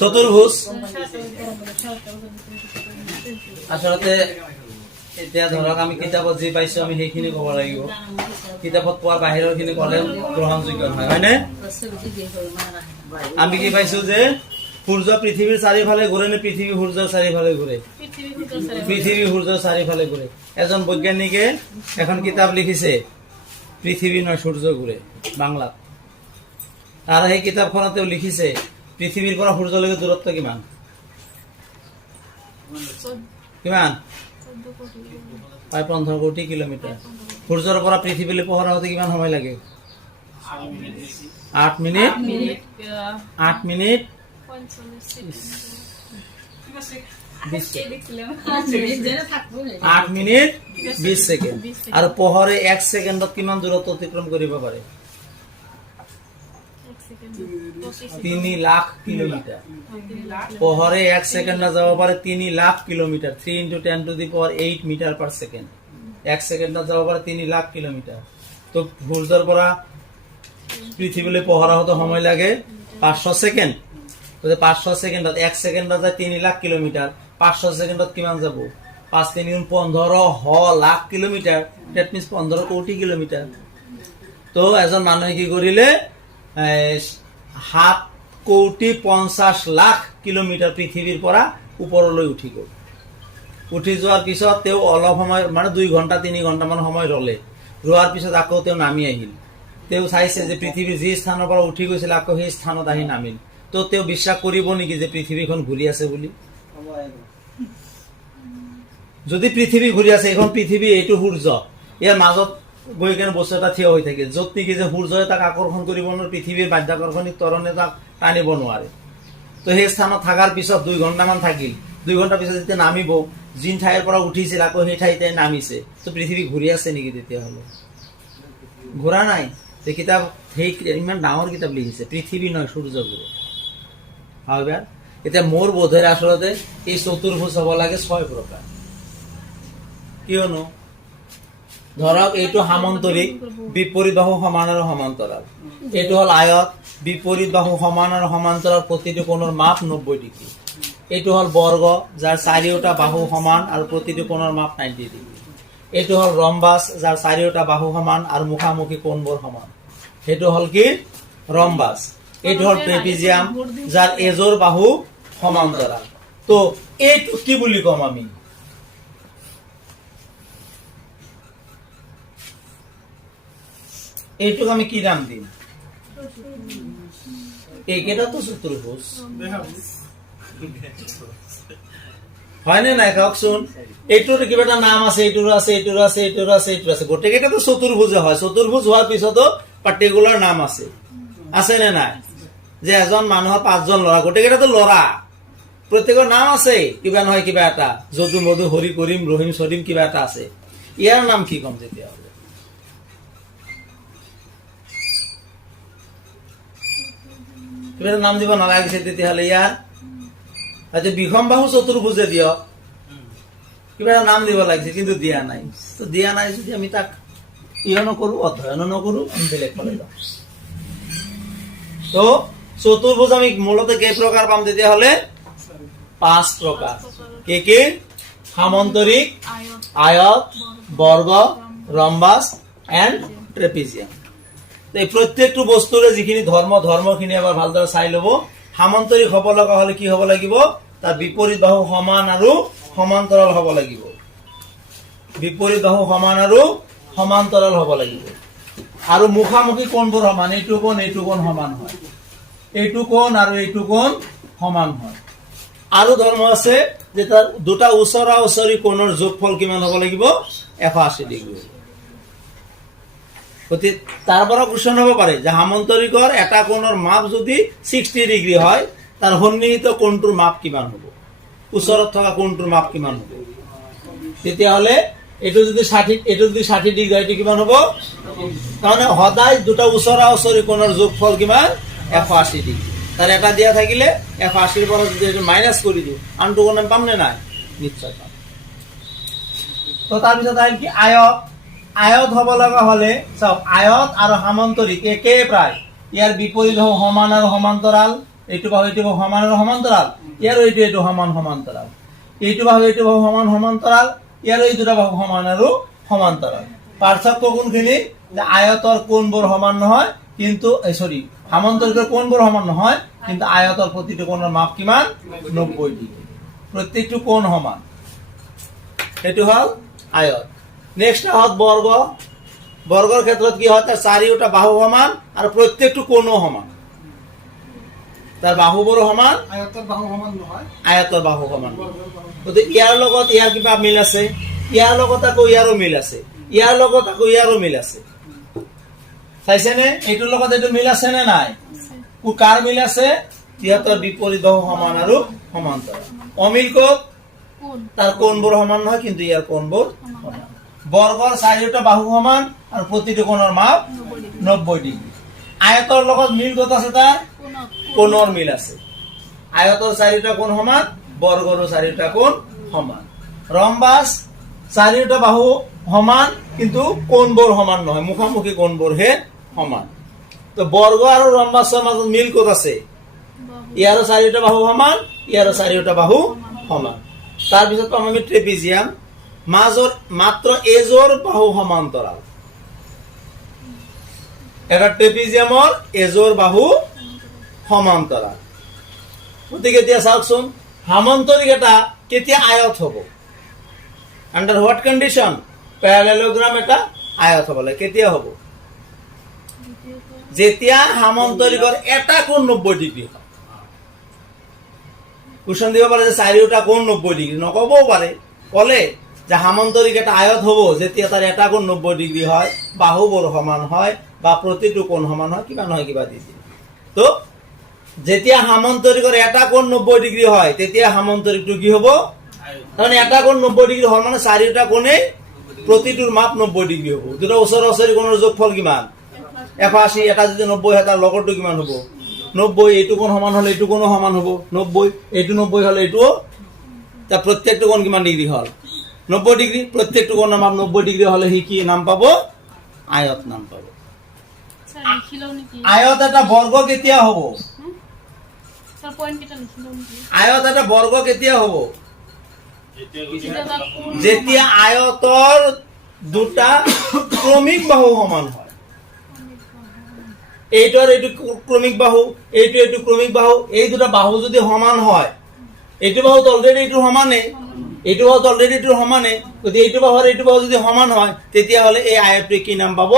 চতুৰ্ভুজ আসলে এতিয়া ধৰক আমি কিতাপত যি পাইছো আমি সেইখিনি ক'ব লাগিব। কিতাপত পোৱা বাহিৰৰ খিনি ক'লে গ্ৰহণযোগ্য নহয়, হয়নে? আমি কি পাইছো যে সূৰ্য পৃথিৱীৰ চাৰিওফালে ঘূৰে নে পৃথিৱী সূৰ্যৰ চাৰিওফালে ঘূৰে? পৃথিৱী সূৰ্যৰ চাৰিওফালে ঘূৰে। এজন বৈজ্ঞানিকে এখন কিতাপ লিখিছে পৃথিৱী নয় সূৰ্য ঘূৰে বাংলাত। আৰু সেই কিতাপখনত তেওঁ লিখিছে পৃথিৱীৰ পৰা সূৰ্যলৈকে দূৰত্ব কিমান? কিমান? প্ৰায় 15 কোটি কিলোমিটাৰ। সূৰ্যৰ পৰা পৃথিৱীলৈ পোহৰ হওঁতে কিমান সময় লাগে? 8 মিনিট 8 মিনিট 20 সেকেন্ড। আৰু পোহৰে 1 সেকেন্ডত কিমান দূৰত্ব অতিক্ৰম কৰিব পাৰে? 3 লাখ কিলোমিটার। পোহরে 1 সেকেন্ডে যাব পারে 3 lakh kilometre. 3 × 10⁸ metre per second. 1 সেকেন্ডে যাব পারে 3 লাখ কিলোমিটার। তো সূর্যের পৰা পৃথিবীলৈ পোহৰ হতে সময় লাগে 500 সেকেন্ড। তো 500 সেকেন্ডত 1 সেকেন্ডত যায় 3 লাখ কিলোমিটার। 500 সেকেন্ডত কিমান যাব? 5 × 3 = 15 লাখ কিলোমিটার। দ্যাট মিন্স 15 কোটি কিলোমিটার। তো এজন মানুহে কি কৰিলে 7,50,00,000 কিলোমিটাৰ পৃথিবীৰ পৰা ওপৰলৈ উঠি গ'ল। উঠি যোৱাৰ পিছত তেওঁ অলপ সময় মানে 2 ঘন্টা 3 ঘন্টা মান সময় ৰলে। ৰোৱাৰ পিছত আকৌ তেওঁ নামি আহিল। তেওঁ চাইছে যে পৃথিৱী যি স্থানৰ পৰা উঠি গৈছিল আকৌ সেই স্থানত আহি নামিল। তো তেওঁ বিশ্বাস কৰিব নেকি যে পৃথিৱীখন ঘূৰি আছে বুলি? যদি পৃথিৱী ঘূৰি আছে, এখন পৃথিৱী এইটো সূৰ্য, ইয়াৰ মাজত গৈ কেনে বস্তু এটা থিয় হৈ থাকে, য'ত নেকি যে সূৰ্যই তাক আকৰ্ষণ কৰিব নোৱাৰে, পৃথিৱীৰ বাধ্যাকৰ্ষণিক ত্বৰণে তাক টানিব নোৱাৰে। তো সেই স্থানত থকাৰ পিছত 2 ঘন্টামান থাকিল। 2 ঘন্টাৰ পিছত যেতিয়া নামিব, যিন ঠাইৰ পৰা উঠিছিল আকৌ সেই ঠাইতে নামিছে। তো পৃথিৱী ঘূৰি আছে নেকি তেতিয়াহ'লে? ঘূৰা নাই। কিতাপ সেই ইমান ডাঙৰ কিতাপ লিখিছে পৃথিৱী নয় সূৰ্য ঘূৰে। হয়, এতিয়া মোৰ বোধেৰে আচলতে এই চতুৰ্ভুজ হ'ব লাগে 6 প্ৰকাৰ। কিয়নো ধৰক এইটো সামন্তৰিক, বিপৰীত বাহু সমান আৰু সমান্তৰাল। এইটো হ'ল আয়ত, বিপৰীত বাহু সমান আৰু সমান্তৰাল, প্ৰতিটো কোণৰ মাপ 90 ডিগ্ৰী। এইটো হ'ল বৰ্গ, যাৰ চাৰিওটা বাহু সমান আৰু প্ৰতিটো কোণৰ মাপ 90 ডিগ্ৰী। এইটো হ'ল ৰম্বাস, যাৰ চাৰিওটা বাহু সমান আৰু মুখামুখি কোণবোৰ সমান। সেইটো হ'ল কি? ৰম্বাস। এইটো হ'ল ট্ৰেপিজিয়াম, যাৰ এজোৰ বাহু সমান্তৰাল। তো এইটো কি বুলি কম আমি? এইটোক আমি কি নাম দিম? এইকেইটা তো চতুর্ভুজ, হয় নে নাই? কওকচোন, এইটোৰ কিবা এটা নাম আছে, এইটোৰ আছে, এইটোৰ আছে, এইটোৰ আছে, এইটোৰ আছে। গোটেইকেইটা তো চতুৰ্ভুজে হয়। চতুৰ্ভুজ হোৱাৰ পিছতো পাৰ্টিকুলাৰ নাম আছে, আছে নে নাই? যে এজন মানুহৰ 5জন ল'ৰা, গোটেইকেইটা তো ল'ৰা, প্ৰত্যেকৰ নাম আছে, কিবা নহয় কিবা এটা। যদু মধু হৰি কৰিম ৰহিম চৰিম কিবা এটা আছে। ইয়াৰ নাম কি কম তেতিয়াহ'লে? কিবা নাম দিব নালাগিছে তেতিয়াহ'লে ইয়াৰ? আচ্ছা, বিষম বাহু চতুৰ্ভুজে দিয়ক, কিবা এটা নাম দিব লাগিছে, কিন্তু দিয়া নাই। তো দিয়া নাই যদি আমি তাক ইয় নকৰো, অধ্যয়নো নকৰো, আমি বেলেগ ফালে যাওঁ। তো চতুৰ্ভুজ আমি মূলতে কেই প্ৰকাৰ পাম তেতিয়াহ'লে? 5 প্ৰকাৰ। কি কি? সামন্তৰিক, আয়ত, বৰ্গ, ৰম্বাস এণ্ড ট্ৰেপিজিয়াম। এই প্ৰত্যেকটো বস্তুৰে যিখিনি ধৰ্মখিনি এবাৰ ভালদৰে চাই ল'ব। সামন্তৰিক হ'ব লগা হ'লে কি হ'ব লাগিব? তাৰ বিপৰীত বাহু সমান আৰু সমান্তৰাল হ'ব লাগিব। বিপৰীত বাহু সমান আৰু সমান্তৰাল হ'ব লাগিব। আৰু মুখামুখি কোণবোৰ সমান, এইটো কোণ সমান হয়, এইটো কোণ আৰু এইটো কোণ সমান হয়। আৰু ধৰ্ম আছে যে তাৰ দুটা ওচৰা ওচৰি কোণৰ যোগফল কিমান হ'ব লাগিব? 180 ডিগ্ৰী। তাৰ পৰা কুৱেশ্যন হ'ব পাৰে যে সামন্তৰিকৰ এটা কোণৰ মাপ যদি 60 ডিগ্ৰী হয়, তাৰ সন্নিহিত কোণটোৰ মাপ কিমান হ'ব? ওচৰত থকা কোণটোৰ মাপ কিমান হ'ব? তেতিয়াহ'লে এইটো যদি 60 ডিগ্ৰী হয়, এইটো কিমান হ'ব? তাৰমানে সদায় দুটা ওচৰা ওচৰি কোণৰ যোগফল কিমান? 180 ডিগ্ৰী। তাৰ এটা দিয়া থাকিলে 180ৰ পৰা যদি এইটো মাইনাছ কৰি দিওঁ, আনটো কোণ আমি পাম নে নাই? নিশ্চয় পাম। তো তাৰপিছত আহিল কি? আয়ত। আয়ত হ'ব লগা হ'লে চাওক, আয়ত আৰু সামন্তৰিক একে প্ৰায়। ইয়াৰ বিপৰীত বাহু সমান আৰু সমান্তৰাল, এইটো বাহু সমান আৰু সমান্তৰাল, ইয়াৰো এইটো সমান সমান্তৰাল, এইটো বাহু সমান সমান্তৰাল, ইয়াৰো এই দুটা বাহু সমান আৰু সমান্তৰাল। পাৰ্থক্য কোনখিনি? যে আয়তৰ কোণবোৰ সমান নহয়, কিন্তু সামান্তৰিকৰ কোণবোৰ সমান নহয়, কিন্তু আয়তৰ প্ৰতিটো কোণৰ মাপ কিমান? 90 ডিগ্ৰী। প্ৰত্যেকটো কোণ সমান, সেইটো হল আয়ত। নেক্সট হল বৰ্গ। বৰ্গৰ ক্ষেত্ৰত কি হয়? তাৰ চাৰিওটা বাহু সমান আৰু প্ৰত্যেকটো কোণো সমান। তাৰ বাহুবোৰো সমান, আয়তৰ বাহু সমান নহয়, আয়তৰ বাহু সমান। গতিকে ইয়াৰ লগত ইয়াৰ কিবা মিল আছে, ইয়াৰ লগত আকৌ ইয়াৰো মিল আছে, ইয়াৰ লগত আকৌ ইয়াৰো মিল আছে। চাইছেনে? এইটোৰ লগত এইটো মিল আছে নে নাই? কাৰ মিল আছে? সিহঁতৰ বিপৰীত বাহু সমান আৰু সমান্তৰাল। অমিল ক'ত? তাৰ কোণবোৰ সমান নহয়, কিন্তু ইয়াৰ কোণবোৰ সমান। বৰ্গৰ চাৰিওটা বাহু সমান আৰু প্ৰতিটো কোণৰ মাপ 90 ডিগ্ৰী। আয়তৰ লগত মিল ক'ত আছে? তাৰ কোণৰ মিল আছে। আয়তৰ চাৰিটা কোণ সমান, বৰ্গৰো চাৰিটা কোণ সমান। ৰম্বাস চাৰিওটা বাহু সমান, কিন্তু কোণবোৰ সমান নহয়, মুখামুখি কোণবোৰহে সমান। তো বৰ্গ আৰু ৰম্বাসৰ মাজত মিল ক'ত আছে? ইয়াৰো চাৰিওটা বাহু সমান, ইয়াৰো চাৰিওটা বাহু সমান। তাৰপিছত পাম আমি ট্ৰেপিজিয়াম। মাজৰ মাত্ৰ এজোৰ বাহু সমান্তৰাল। এটা ট্ৰেপিজিয়ামৰ এজোৰ বাহু সমান্তৰাল। গতিকে এতিয়া চাওকচোন, সামান্তৰিক এটা কেতিয়া আয়ত হ'ব? Under what condition? প্যাৰালেলোগ্ৰাম এটা আয়ত হ'ব লাগে। কেতিয়া হ'ব? যেতিয়া সামান্তৰিকৰ এটা কোণ 90 ডিগ্ৰী হয়। কুৱেশ্যন দিব পাৰে যে চাৰিওটা কোণ 90 ডিগ্ৰী, নকবও পাৰে। কলে যে সামান্তৰিক এটা আয়ত হ'ব যেতিয়া তাৰ এটা কোণ 90 ডিগ্ৰী হয়, বাহুবোৰ সমান হয়, বা প্ৰতিটো কোণ সমান হয়, কিবা নহয় কিবা দি দিয়ে। তো যেতিয়া সামান্তৰিকৰ এটা কোণ 90 ডিগ্ৰী হয়, তেতিয়া সামান্তৰিকটো কি হ'ব? কাৰণ এটা কোণ 90 ডিগ্ৰী হ'ল মানে চাৰিওটা কোণেই প্ৰতিটোৰ মাপ 90 ডিগ্ৰী হ'ব। দুটা ওচৰা ওচৰি কোণৰ যোগফল কিমান? 180। এটা যদি 90 হয়, তাৰ লগৰটো কিমান হ'ব? 90। এইটো কোণ সমান হলে এইটো কোণো সমান হ'ব 90। এইটো 90 হলে এইটোও। তাৰ প্ৰত্যেকটো কোণ কিমান ডিগ্ৰী হ'ল? 90 ডিগ্ৰী। প্ৰত্যেকটো কোণৰ মাপ 90 ডিগ্ৰী হলে সি কি নাম পাব? আয়ত নাম পাব। আয়ত এটা বৰ্গ কেতিয়া হ'ব? আয়ত এটা বৰ্গ কেতিয়া হ'ব? যেতিয়া আয়তৰ দুটা ক্ৰমিক বাহু সমান হয়। এইটো আৰু এইটো ক্ৰমিক বাহু, এইটো ক্ৰমিক বাহু, এই দুটা বাহু যদি সমান হয়, এইটো বাহু অলৰেডি এইটো সমানে, এইটো বাহু অলৰেডি এইটো সমানে, গতিকে এইটো বাহু আৰু এইটো বাহু যদি সমান হয়, তেতিয়াহ'লে এই আয়তটোৱে কি নাম পাব?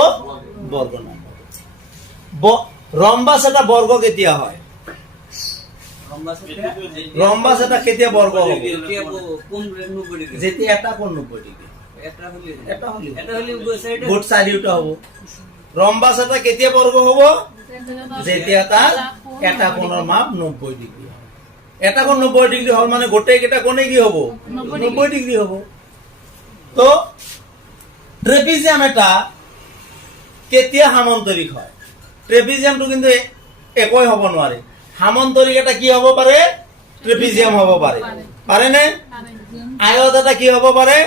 বৰ্গ নাম পাব। ৰম্বাস এটা বৰ্গ কেতিয়া হয়? ৰম্বাস এটা কেতিয়া বৰ্গ হ'ব? যেতিয়া এটা কোণ 90 ডিগ্ৰী, গোট চাৰিওটা হ'ব। ৰম্বাস এটা কেতিয়া বৰ্গ হ'ব? যেতিয়া তাৰ এটা কোণৰ মাপ 90 ডিগ্ৰী হয়। এটা কোণ 90 ডিগ্ৰী হ'ল মানে গোটেই কেইটা কোণে কি হ'ব? 90 ডিগ্ৰী হ'ব। তো ট্ৰেপিজিয়াম এটা কেতিয়া সামান্তৰিক হয়? ট্ৰেপিজিয়ামটো কিন্তু একোই হ'ব নোৱাৰে। সামান্তৰিক এটা কি হ'ব পাৰে? ট্ৰেপিজিয়াম হ'ব পাৰে। পাৰেনে? আয়ত এটা কি হ'ব পাৰে?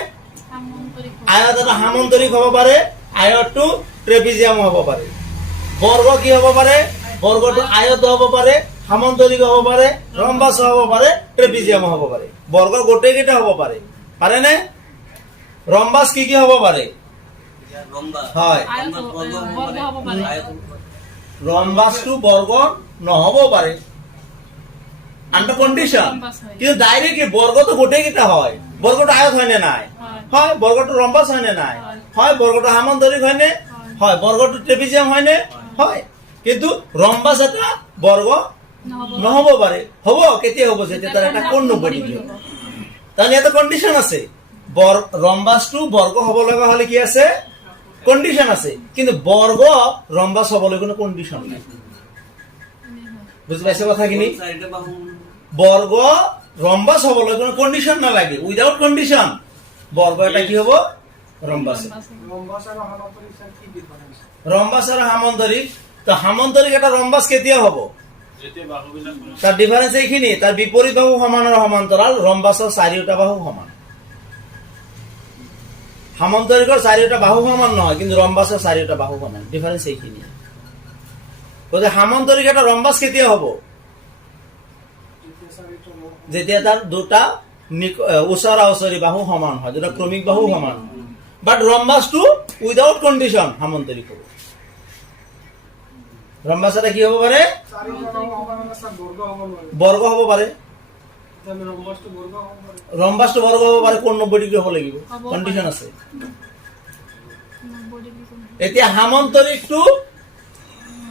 আয়ত এটা সামান্তৰিক হ'ব পাৰে, আয়তটো ট্ৰেপিজিয়াম হ'ব পাৰে। বৰ্গ কি হ'ব পাৰে? বৰ্গটো আয়ত হ'ব পাৰে, সামান্তৰিক হ'ব পাৰে, ৰম্বাস হ'ব পাৰে, ট্ৰেপিজিয়াম হ'ব পাৰে। বৰ্গ গোটেই কেইটা হ'ব পাৰে। পাৰেনে? ৰম্বাস কি কি হ'ব পাৰে? হয়, ৰম্বাসটো বৰ্গ নহ'ব পাৰে আন্ডাৰ কণ্ডিশ্যন, কিন্তু ডাইৰেক্টলি বৰ্গটো গোটেই কেইটা হয়। বৰ্গটো আয়ত হয় নে নাই? হয়। বৰ্গটো ৰম্বাস হয় নে নাই? হয়। বৰ্গটো সামান্তৰিক হয় নে? হয়। বৰ্গটো ট্ৰেপিজিয়াম হয় নে? হয়। কিন্তু ৰম্বাস এটা বৰ্গ নহ'ব পাৰে। হ'ব কেতিয়া হ'ব? যেতিয়া তাৰ এটা কোণ 90 ডিগ্ৰী হ'ব। তাৰমানে এটা কণ্ডিশ্যন আছে। ৰম্বাসটো বৰ্গ হ'ব লগা হলে কি আছে? কণ্ডিশ্যন আছে। কিন্তু বৰ্গ ৰম্বাস হ'বলৈ কোনো কণ্ডিশ্যন নাই। বুজি পাইছে কথাখিনি? বৰ্গ ৰম্বাস হ'বলৈ কোনো কণ্ডিশ্যন নালাগে। উইদাউট কণ্ডিশ্যন বৰ্গ এটা কি হ'ব? ৰম্বাস। ৰম্বাস আৰু সামান্তৰিক। তো সামান্তৰিক এটা ৰম্বাস কেতিয়া হ'ব? তাৰ ডিফাৰেন্স এইখিনি, তাৰ বিপৰীত বাহু সমান আৰু সমান্তৰাল, ৰম্বাসৰ চাৰিওটা বাহু সমান। সামান্তৰিকৰ চাৰিওটা বাহু সমান নহয়, কিন্তু ৰম্বাসৰ চাৰিওটা বাহু সমান। ডিফাৰেন্স এইখিনি। গতিকে সামান্তৰিক এটা ৰম্বাস কেতিয়া হ'ব? যেতিয়া তাৰ দুটা ওচৰা ওচৰি বাহু সমান হয়, দুটা ক্ৰমিক বাহু সমান হয়। বাট ৰম্বাসটো উইদাউট কণ্ডিশ্যন সামান্তৰিক হ'ব। ৰম্বাস এটা কি হ'ব পাৰে? বৰ্গ হ'ব পাৰে। ৰম্বাসটো বৰ্গ হ'ব পাৰে, কোন 90 ডিগ্ৰী হ'ব লাগিব, কণ্ডিশ্যন আছে। এতিয়া সামান্তৰিকটো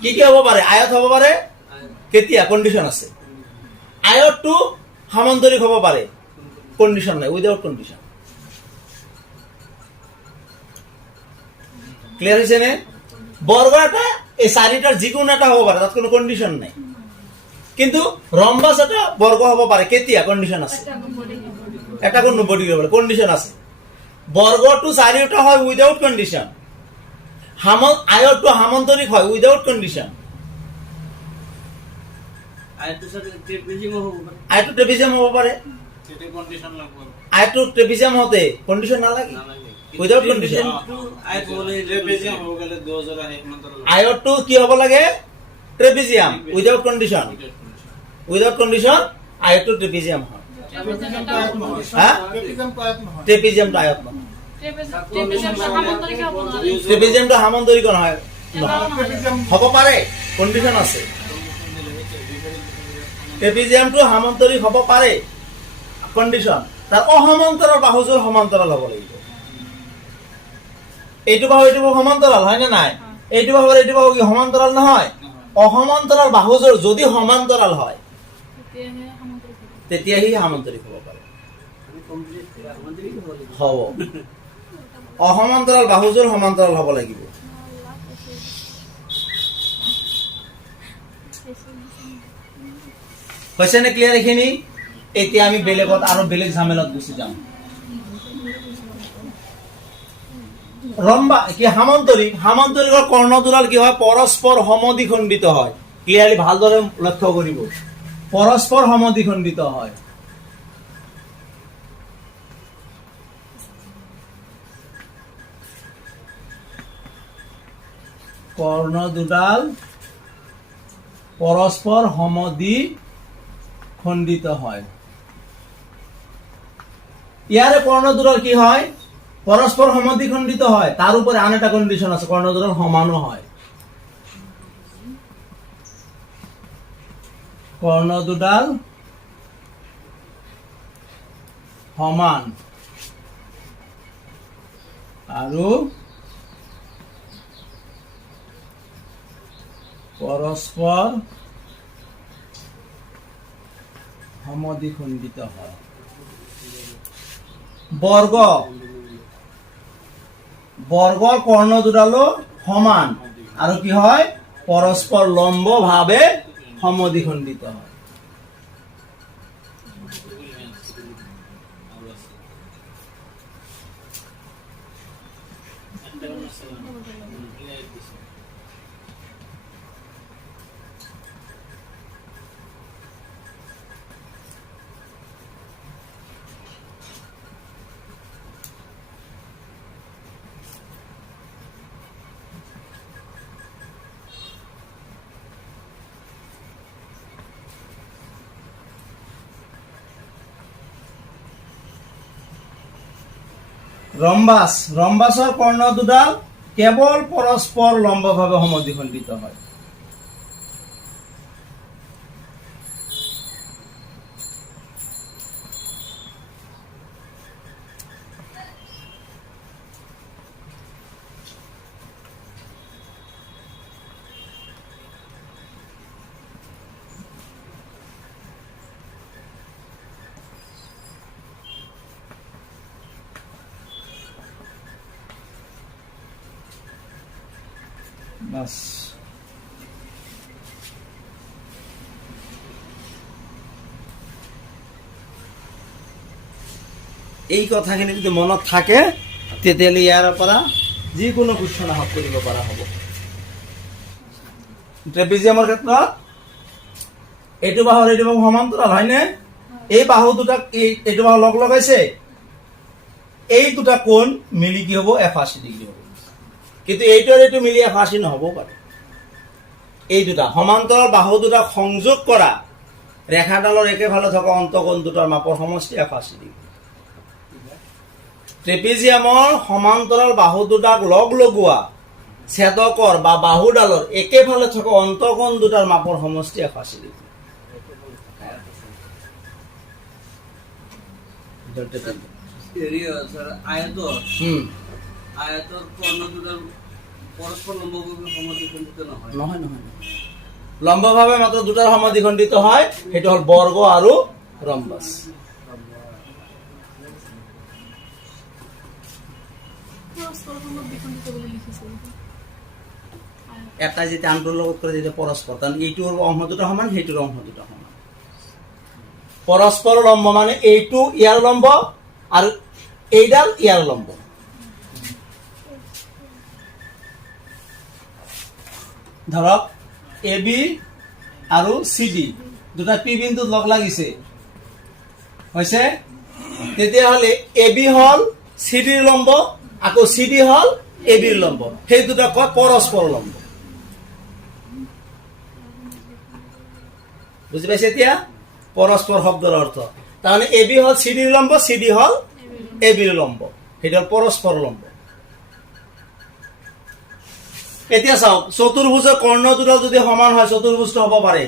কি কি হ'ব পাৰে? আয়ত হ'ব পাৰে, কেতিয়া? কণ্ডিশ্যন আছে। আয়তটো সামান্তৰিক হ'ব পাৰে, কণ্ডিশ্যন নাই, উইদাউট কণ্ডিশ্যন। ক্লিয়াৰ হৈছে নে? বৰ্গ এটা এই চাৰিটাৰ যিকোনো এটা হ'ব পাৰে, তাত কোনো কণ্ডিশ্যন নাই। কিন্তু ৰম্বাস এটা বৰ্গ হ'ব পাৰে, কেতিয়া? কণ্ডিশ্যন আছে। এটা কোণ 90 ডিগ্ৰী হ'ব পাৰে, কণ্ডিশ্যন আছে। বৰ্গটো চাৰিওটা হয় উইদাউট কণ্ডিশ্যন। আয়তটো সামান্তৰিক হয় উইদাউট কণ্ডিশ্যন। আয়তটো ট্ৰেপিজিয়াম হ'ব পাৰে, আয়তটো ট্ৰেপিজিয়াম হওঁতে কণ্ডিশ্যন নালাগে, উইদাউট কণ্ডিশ্যন। আয়তটো কি হ'ব লাগে? Trapezium, without condition. Without condition আয়তটো ট্ৰেপিজিয়াম হয়। ট্ৰেপিজিয়ামটো আয়ত নহয়, ট্ৰেপিজিয়ামটো সামান্তৰিক নহয়, হ'ব পাৰে, কণ্ডিশ্যন আছে। ট্ৰেপিজিয়ামটো সামান্তৰিক হ'ব পাৰে, কণ্ডিশ্যন। তাৰ অসমান্তৰাল বাহুযোৰ সমান্তৰাল হ'ব লাগিব। এইটো বাহু এইটো বাহু সমান্তৰাল হয় নে নাই? এইটো বাহু এইটো বাহু কি সমান্তৰাল নহয়? অসমান্তৰাল বাহুযোৰ যদি সমান্তৰাল হয় তেতিয়াহে সামান্তৰিক হ'ব পাৰে। হ'ব, অসমান্তৰাল বাহুযোৰ সমান্তৰাল হ'ব লাগিব। হৈছে নে ক্লিয়াৰ এইখিনি? এতিয়া আমি বেলেগত আৰু বেলেগ ঝামেলাত গুচি যাম। ৰম্বা কি সামান্তৰিক, সামান্তৰিকৰ কৰ্ণদুডাল কি হয়? পৰস্পৰ সমদ্বিখণ্ডিত হয়। ক্লিয়াৰলি ভালদৰে লক্ষ্য কৰিব, পৰস্পৰ সমদ্বিখণ্ডিত হয়। কৰ্ণ দুডাল পৰস্পৰ সমদ্বিখণ্ডিত হয়। ইয়াৰে কৰ্ণ দুডাল কি হয়? পৰস্পৰ সমদ্বিখণ্ডিত হয়। তাৰ উপৰে আন এটা কন্ডিশন আছে, কৰ্ণ দুডাল সমানো হয়। কৰ্ণ দুডাল সমান আৰু পৰস্পৰ সমদ্বিখণ্ডিত হয়। বৰ্গ বৰ্গৰ কৰ্ণ দুডালো সমান আৰু কি হয়? পৰস্পৰ লম্ব ভাৱে সমদ্বিখণ্ডিত হয়। ৰম্বাস ৰম্বাসৰ কৰ্ণ দুডাল কেৱল পৰস্পৰ লম্বভাৱে সমদ্বিখণ্ডিত হয়। বাস এই কথাখিনি যদি মনত থাকে তেতিয়াহ'লে ইয়াৰ পৰা যিকোনো কুৱেশ্যন আহক কৰিব পৰা হ'ব। ট্ৰেপিজিয়ামৰ ক্ষেত্ৰত এইটো বাহুৰ এইটো বাহু সমান্তৰাল হয়নে? এই বাহু দুটাক এইটো বাহু লগ লগাইছে, এই দুটা কোণ মিলি কি হ'ব? 180 ডিগ্ৰী হ'ব। কিন্তু এইটো আৰু এইটো মিলি 180 নহ'ব পাৰে। এই দুটা সমান্তৰাল বাহু দুটা সংযোগ কৰা ৰেখাডালৰ একেফালে থকা অন্তকোণ দুটাৰ মাপৰ সমষ্টি 180 ডিগ্ৰী। ট্ৰেপিজিয়ামৰ সমান্তৰাল বাহু দুটাক লগ লগোৱা ছেদকৰ বা বাহুডালৰ একেফালে থকা অন্তকোণ দুটাৰ মাপৰ সমষ্টি 180 ডিগ্ৰী। আয়তৰ কৰ্ণ দুটাৰ পৰস্পৰ লম্বভাৱে সমদ্বিখণ্ডিত নহয়। নহয় নহয়, লম্বভাৱে মাত্ৰ দুটাৰ সমদ্বিখণ্ডিত হয়, সেইটো হ'ল বৰ্গ আৰু ৰম্বাস। এটা যেতিয়া আনটোৰ লগত কৰে তেতিয়া পৰস্পৰ, কাৰণ এইটোৰ অংশ দুটা সমান, সেইটোৰ অংশ দুটা সমান। পৰস্পৰ লম্ব মানে এইটো ইয়াৰ লম্ব আৰু এইডাল ইয়াৰ লম্ব। ধৰক এ বি আৰু চি ডি দুটা পি বিন্দুত লগ লাগিছে হৈছে, তেতিয়াহ'লে এ বি হ'ল চি ডিৰ লম্ব, আকৌ চি ডি হ'ল এ বিৰ লম্ব, সেই দুটা কয় পৰস্পৰ লম্ব। বুজি পাইছে এতিয়া পৰস্পৰ শব্দৰ অৰ্থ? তাৰমানে এ বি হ'ল চি ডিৰ লম্ব, চি ডি হ'ল এ বিৰ লম্ব, সেইটো হ'ল পৰস্পৰ লম্ব। এতিয়া চাওক, চতুৰ্ভুজৰ কৰ্ণ দুডাল যদি সমান হয় চতুৰ্ভুজটো হ'ব পাৰে।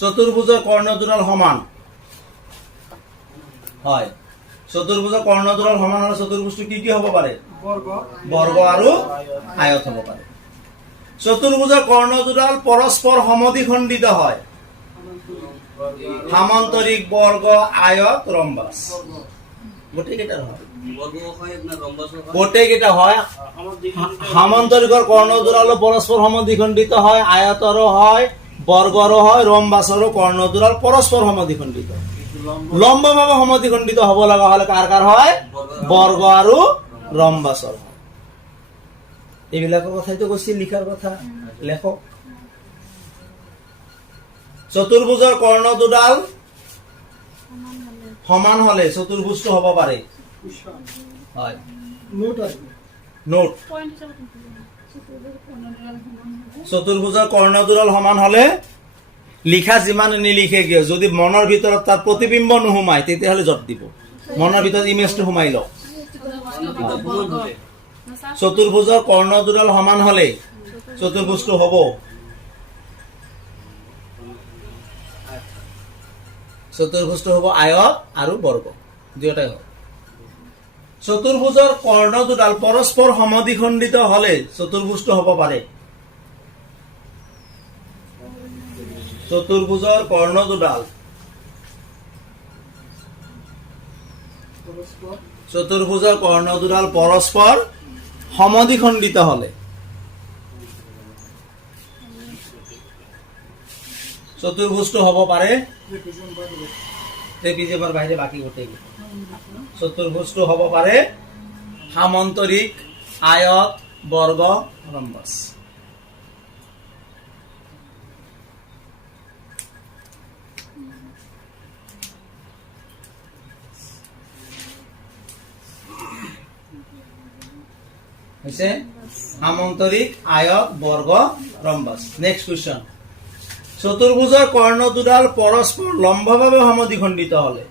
চতুৰ্ভুজৰ কৰ্ণ দুডাল সমান হয়, চতুৰ্ভুজৰ কৰ্ণ দুডাল সমান হলে চতুৰ্ভুজটো কি কি হ'ব পাৰে? বৰ্গ আৰু আয়ত হ'ব পাৰে। চতুৰ্ভুজৰ কৰ্ণ দুডাল পৰস্পৰ সমদ্বিখণ্ডিত হয়, সামান্তৰিক, বৰ্গ, আয়ত, ৰম্বাস, গোটেইকেইটাৰ হয়। গোটেইকেইটা হয়। সামান্তৰিকৰ কৰ্ণ দুডালো পৰস্পৰ সমদ্বিখণ্ডিত হয়, আয়তৰো হয়, বৰ্গৰো হয়, ৰম্বাসৰো কৰ্ণ দুডাল পৰস্পৰ সমদ্বিখণ্ডিত। লম্বভাৱে সমদ্বিখণ্ডিত হ'ব লগা হলে কাৰ কাৰ হয়? বৰ্গ আৰু ৰম্বাসৰ হয়। এইবিলাকৰ কথাইতো কৈছিল, লিখাৰ কথা লেখক। চতুৰ্ভুজৰ কৰ্ণ দুডাল সমান হলে চতুৰ্ভুজটো হ'ব পাৰে। হয়, নোট। চতুৰ্ভুজৰ কৰ্ণ দুডাল সমান হলে লিখা যিমান নিলিখে কিয়, যদি মনৰ ভিতৰত তাৰ প্ৰতিবিম্ব নোসোমায় তেতিয়াহ'লে জট দিব। মনৰ ভিতৰত ইমেজটো সোমাই লওক। চতুৰ্ভুজৰ কৰ্ণ দুডাল সমান হলে চতুৰ্ভুজটো হ'ব। চতুৰ্ভুজটো হ'ব আয়ত আৰু বৰ্গ, দুয়োটাই হ'ব। চতুৰ্ভুজৰ কৰ্ণ দুডাল পৰস্পৰ সমদ্বিখণ্ডিত হলে চতুৰ্ভুজটো হ'ব পাৰে। চতুৰ্ভুজৰ কৰ্ণ দুডাল পৰস্পৰ সমদ্বিখণ্ডিত হলে চতুৰ্ভুজটো হ'ব পাৰে। ট্ৰেপিজিয়ামৰ বাহিৰে বাকী গোটেই চতুৰ্ভুজটো হ'ব পাৰে সামান্তৰিক, আয়ত, বৰ্গ, ৰম্বাস। হৈছে সামান্তৰিক, আয়ত, বৰ্গ, ৰম্বাস। নেক্সট কুৱেশ্যন, চতুৰ্ভুজৰ কৰ্ণ দুডাল পৰস্পৰ লম্বভাৱে সমদ্বিখণ্ডিত হলে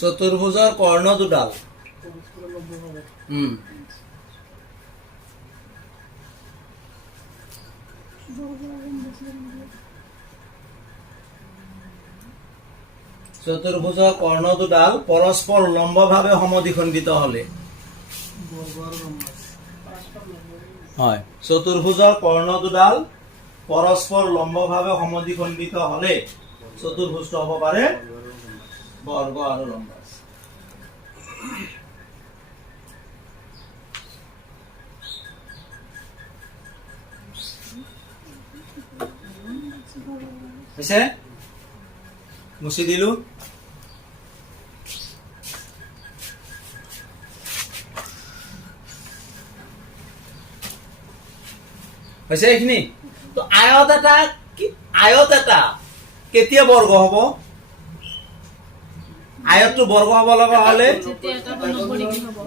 চতুৰ্ভুজৰ কৰ্ণ দুডাল চতুৰ্ভুজৰ কৰ্ণ দুডাল পৰস্পৰ লম্বভাৱে সমদ্বিখণ্ডিত হলে হয়, চতুৰ্ভুজৰ কৰ্ণ দুডাল পৰস্পৰ লম্বভাৱে সমদ্বিখণ্ডিত হলে চতুৰ্ভুজটো হ'ব পাৰে বৰ্গ আৰু ৰম্বাস। হৈছে, মুছি দিলো। হৈছে এইখিনি। তো আয়ত এটা কেতিয়া বৰ্গ হব? আয়তটো বৰ্গ হ'ব লগা হলে যেতিয়া এটা 90 ডিগ্ৰী হ'ব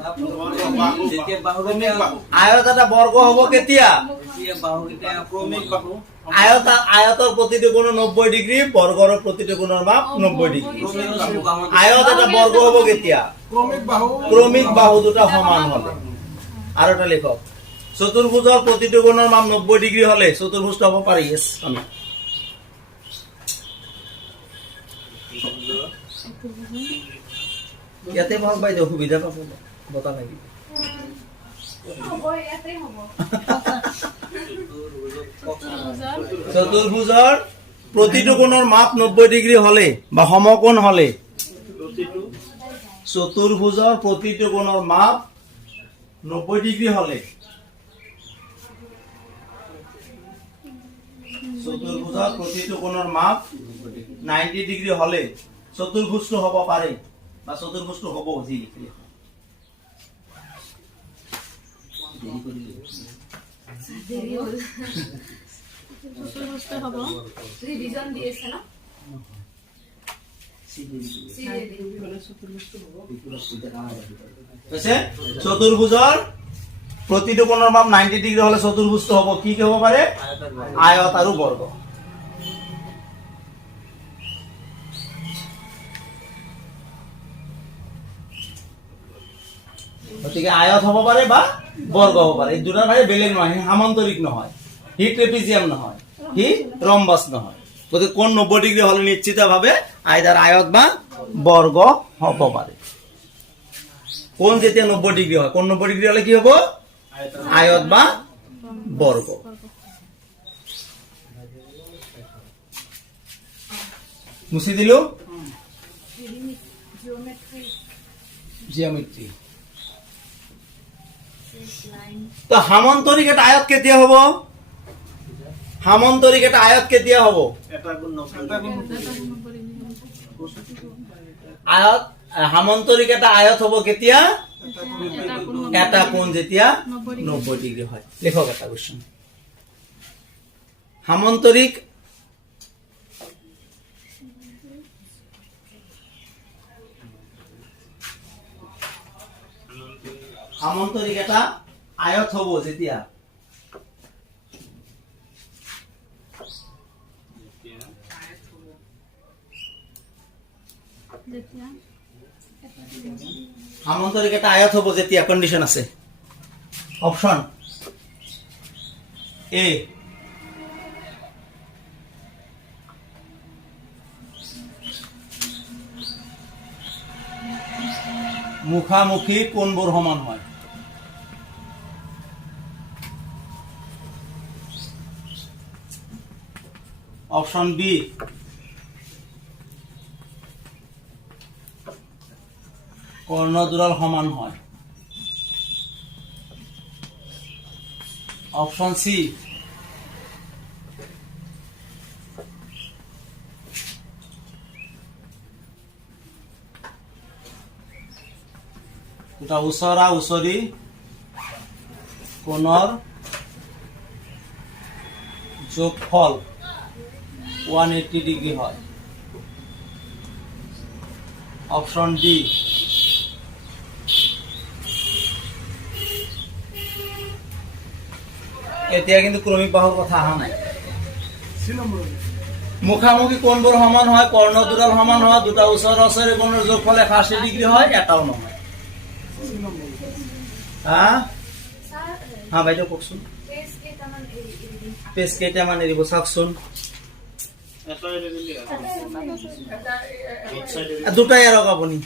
যেতিয়া বাহুকেইটা আয়ত এটা বৰ্গ হ'ব কেতিয়া যেতিয়া বাহুকেইটা ক্ৰমিক বাহু আয়তৰ প্ৰতিটো কোণ 90 ডিগ্ৰী বৰ্গৰ প্ৰতিটো কোণৰ মাপ 90 ডিগ্ৰী আয়ত এটা বৰ্গ হ'ব কেতিয়া ক্ৰমিক বাহু দুটা সমান হলে আৰু এটা লিখক চতুৰ্ভুজৰ প্ৰতিটো কোণৰ মাপ 90 ডিগ্ৰী হলে চতুৰ্ভুজটো হ'ব পাৰি yes আমি ইয়াতে ভাল বাইদেউ সুবিধা পাব বতা লাগিব চতুৰ্ভুজৰ প্ৰতিটো কোণৰ মাপ 90 ডিগ্ৰী হলে বা সমকোণ হলে চতুৰ্ভুজৰ প্ৰতিটো কোণৰ মাপ 90 ডিগ্ৰী হলে চতুৰ্ভুজৰ প্ৰতিটো কোণৰ মাপ 90 ডিগ্ৰী হলে চতুৰ্ভুজটো হ'ব পাৰে বা চতুৰ্ভুজটো হ'ব যি লিখিলে চতুৰ্ভুজটো হ'ব ৰিভিজন দিয়েছে না চতুৰ্ভুজৰ প্ৰতিটো কোণৰ মাপ 90 ডিগ্ৰী হলে চতুৰ্ভুজটো হ'ব কি কি হ'ব পাৰে আয়ত আৰু বৰ্গ গতিকে আয়ত হ'ব পাৰে বা বৰ্গ হ'ব পাৰে এই দুটাৰ মানে বেলেগ নহয় সামান্তৰিক নহয় হি ট্ৰেপিজিয়াম নহয় হি ৰম্বাস নহয় গতিকে কোণ 90 ডিগ্ৰী হলে নিশ্চিতভাৱে আইদাৰ আয়ত বা বৰ্গ হ'ব পাৰে কোণ যেতিয়া 90 ডিগ্ৰী হয় কোণ 90 ডিগ্ৰী হলে কি হ'ব আয়ত বা বৰ্গ মুছি দিলো জিওমেট্ৰি তো সামান্তৰিক এটা আয়ত কেতিয়া হ'ব সামান্তৰিক এটা আয়ত কেতিয়া হ'ব আয়ত সামান্তৰিক এটা আয়ত হ'ব কেতিয়া এটা কোণ যেতিয়া 90 ডিগ্ৰী হয় লিখক এটা কোৱেশ্চন সামান্তৰিক সামান্তৰিক এটা আয়ত হ'ব যেতিয়া সামান্তৰিক এটা আয়ত হ'ব যেতিয়া কন্ডিশন আছে অপশন এ মুখামুখি কোণবোৰ সমান হয় অপশন বি কৰ্ণ দুডাল সমান হয় অপশন সি দুটা ওচৰা ওচৰি কোণৰ যোগফল 180 ডিগ্ৰী হয় অপশন ডি এতিয়া কিন্তু ক্ৰমিক বাহুৰ কথা অহা নাই মুখামুখি কোণবোৰ সমান হয় কৰ্ণ দুডাল সমান হয় দুটা ওচৰা ওচৰি কোণৰ যোগফল 180 ডিগ্ৰী হয় এটাও নহয় হা বাইদেউ কওকচোন পেজ কেইটামান এৰিব চাওকচোন দুটাই এৰক আপুনি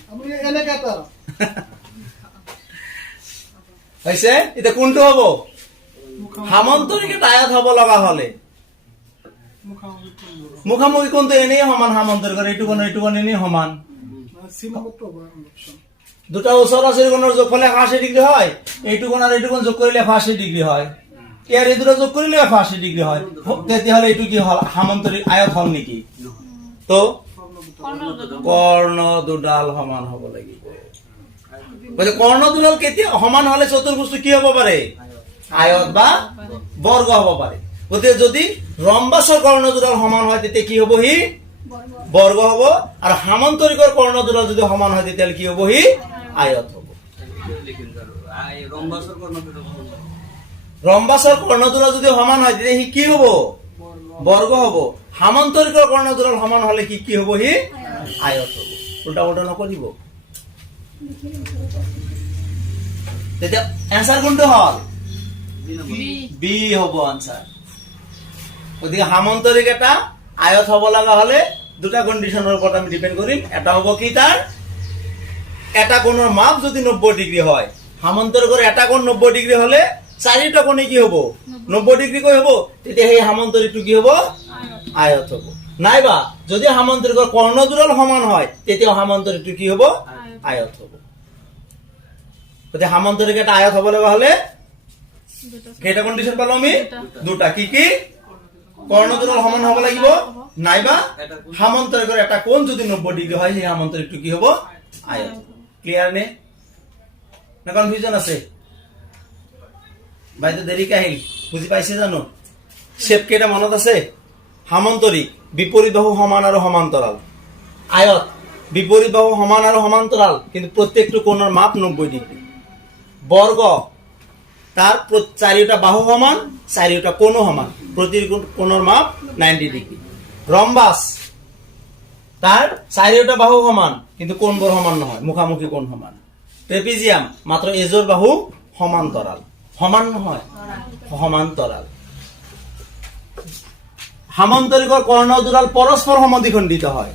হৈছে এতিয়া কোনটো হ'ব সামান্তৰিক এটা আয়ত হ'ব লগা হলে মুখামুখি কোণটো এনেই সমান সামান্তৰিক এইটো কোণ এনেই সমান দুটা ওচৰা ওচৰি কোণৰ যোগফল 180 ডিগ্ৰী হয় এইটো কোণ আৰু এইটো কোণ যোগ কৰিলে 180 ডিগ্ৰী হয় ইয়াৰ এই দুটা যোগ কৰিলে 180 ডিগ্ৰী হয় তেতিয়াহ'লে এইটো কি হল সামান্তৰিক আয়ত হল নেকি তো কৰ্ণ দুডাল সমান হ'ব লাগিব কৰ্ণ দুডাল কেতিয়া সমান হলে চতুৰ্ভুজটো কি হ'ব পাৰে আয়ত বা বৰ্গ হ'ব পাৰে গতিকে যদি ৰম্বাসৰ কৰ্ণ দুডাল সমান হয় তেতিয়া কি হ'ব হি বৰ্গ হব, আৰ সামান্তৰিকৰ কৰ্ণদুডাল যদি সমান হয় তেতিয়াহ'লে কি হব? সি আয়ত হব। লিখিম আৰু ৰম্বাসৰ কৰ্ণদুডাল ৰম্বাসৰ কৰ্ণদুডাল যদি সমান হয় তেতিয়া সি কি হব? বৰ্গ হব। সামান্তৰিকৰ কৰ্ণদুডাল সমান হলে কি হব? সি আয়ত হব। উল্টা উল্টা নকৰিব। তেতিয়া এনসার কোনটো হল? বি হব আনসার। গতিকে সামান্তরিক এটা আয়ত হব লগা হলে দুটা কন্ডিশনের উপর আমি ডিপেন্ড করিম। এটা হব কি, তার এটা কোণৰ মাপ যদি 90 ডিগ্ৰি হয়, সামান্তৰিকৰ এটা কোণ 90 ডিগ্ৰি হলে চাৰিটা কোণে কি হব? 90 ডিগ্ৰি কৈ হব, তেতিয়া সেই সামান্তৰিকটো কি হব? আয়ত হব। নাইবা যদি সামান্তৰিকৰ কৰ্ণদুডাল সমান হয় তেতিয়াও সামান্তরিকটো কি হব? আয়ত হব। গতিকে সামান্তরিক এটা আয়ত হব লগা হলে কেইটা কন্ডিশন পালো আমি? দুটা। কি কি? কর্ণদুডাল সমান হব লাগিব, নাইবা সামান্তৰিকৰ এটা কোণ যদি 90 ডিগ্রি হয় সেই সামান্তরিকটো কি হব? আয়ত। ক্লিয়ার নে? না কনফিউজন আছে? বাইতো দেরিকে আহিল, বুঝি পাইছে জানো? শেপ কেইটা মনত আছে? সামান্তরিক বিপরীত বাহু সমান আৰু সমান্তৰাল, আয়ত বিপৰীত বাহু সমান আৰু সমান্তৰাল, কিন্তু প্ৰত্যেকটো কোণৰ মাপ 90 ডিগ্ৰি। বৰ্গ তাৰ চাৰিটা বাহু সমান, চাৰিটা কোণও সমান, প্ৰতি কোণৰ মাপ 90 ডিগ্ৰি। ৰম্বাস তাৰ চাৰিটা বাহু সমান কিন্তু কোণবোৰ সমান নহয়, মুখামুখি কোণ সমান। ট্ৰেপিজিয়াম মাত্ৰ এজোৰ বাহু সমান্তৰাল, সমান নহয়, সমান্তৰাল। সামান্তৰিকৰ কৰ্ণদুডাল পৰস্পৰ সমদ্বিখণ্ডিত হয়,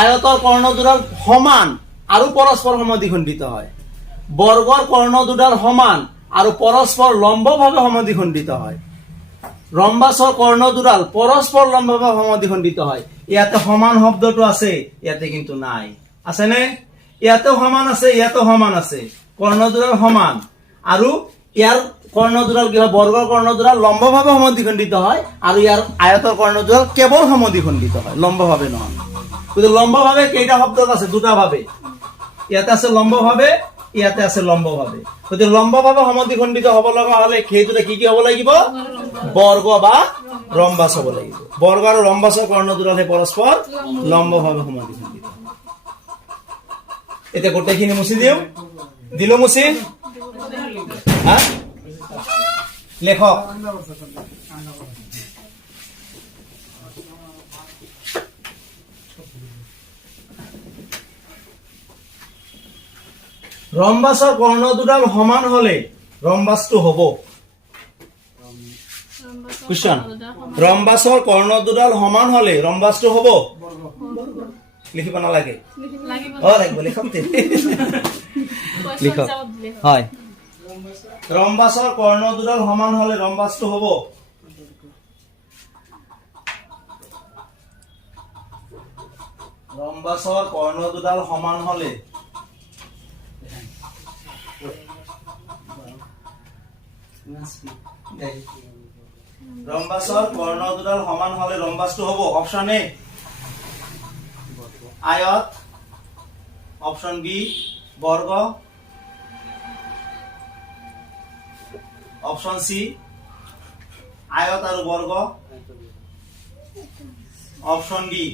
আয়তৰ কৰ্ণদুডাল সমান আৰু পৰস্পৰ সমদ্বিখণ্ডিত হয়, বৰ্গৰ কৰ্ণদুডাল সমান আৰু পৰস্পৰ লম্বভাৱে সমদ্বিখণ্ডিত হয়, ৰম্বাসৰ কৰ্ণদুডাল পৰস্পৰ লম্বভাৱে সমদ্বিখণ্ডিত হয়। ইয়াতে সমান শব্দটো আছে, ইয়াতে কিন্তু নাই। আছে নে? ইয়াতেও সমান আছে, ইয়াতেও সমান আছে, কৰ্ণদুডাল সমান, আৰু ইয়াৰ কৰ্ণদুডাল কি হয়? বৰ্গৰ কৰ্ণদুডাল লম্বভাৱে সমদ্বিখণ্ডিত হয়, আৰু ইয়াৰ আয়তৰ কৰ্ণদুডাল কেৱল সমদ্বিখণ্ডিত হয়, লম্বভাৱে নহয়। কিন্তু লম্বভাৱে কেইটা শব্দত আছে? দুটা ভাৱে। ইয়াতে আছে লম্বভাৱে, ইয়াতে আছে লম্বভাৱে। গতিকে লম্বভাৱে সমদ্বিখণ্ডিত হব লগা হলে সেইটোতে কি কি হব লাগিব? বৰ্গ বা ৰম্বাস হব লাগিব। বৰ্গ আৰু ৰম্বাসৰ কৰ্ণদুডাল পৰস্পৰ লম্বভাৱে সমদ্বিখণ্ডিত। এতিয়া গোটেইখিনি মুছি দিও, দিলো মুছি। লেখক ৰম্বাসৰ কৰ্ণদুডাল সমান হলে ৰম্বাসটো হব। কুৱেশ্যন, ৰম্বাসৰ কৰ্ণদুডাল সমান হলে ৰম্বাসটো হব? লিখিব নালাগে? লাগিব, লিখক। লিখক। হয়, ৰম্বাসৰ কৰ্ণদুডাল সমান হলে ৰম্বাসটো হব? ৰম্বাসৰ কৰ্ণদুডাল সমান হলে ৰম্বাসৰ কৰ্ণদুডাল সমান হলে ৰম্বাসটো হব। অপশন এ আয়ত, অপশন বি বৰ্গ, অপশন সি আয়ত আৰু বৰ্গ, অপশন ডি